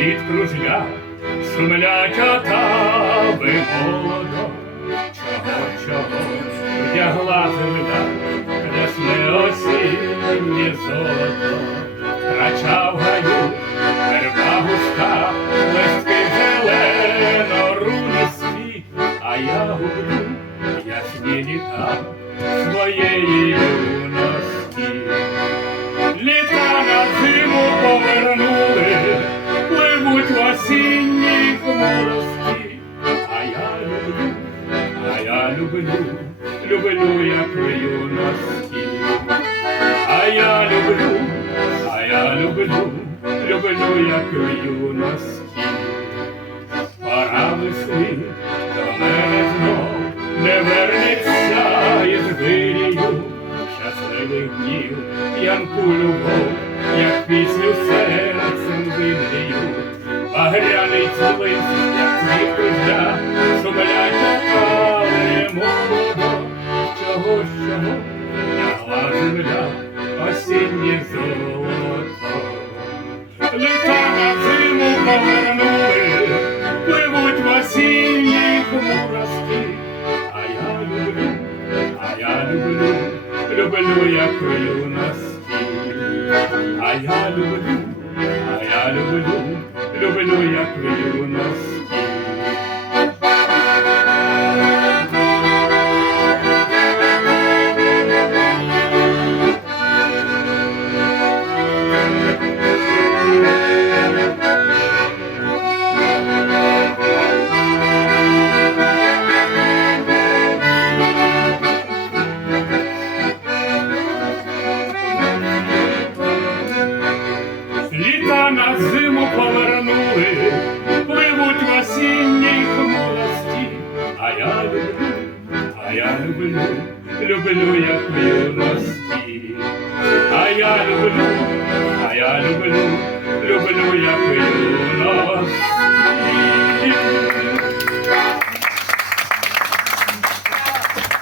світ кружля, шумлять отави молодо. Чого вдягла земля, рясне осіннє золото, втрачав гаю, верба густа, листки зелено-рунисті, а я гублю ясні літа своєї юності. Літа на зиму повернули, пливуть в осінній хмурості, люблю, як в юності. А я люблю, як в юності. Пора весни до мене знов не вернеться із вирію щасливих днів, п'янку любов, як пісню серцем вимрію. Багряний цвіт, як цвіт кружля, шумлять отави молодо. Чого вдягла земля осіннє золото. Літа на зиму повернули, пливуть в осінній хмурості. А я люблю, як в юності. А я люблю, як в юності. Літа на зиму повернули, пливуть в осінній хмурості. А я люблю, як в юності. А я люблю, як в юності.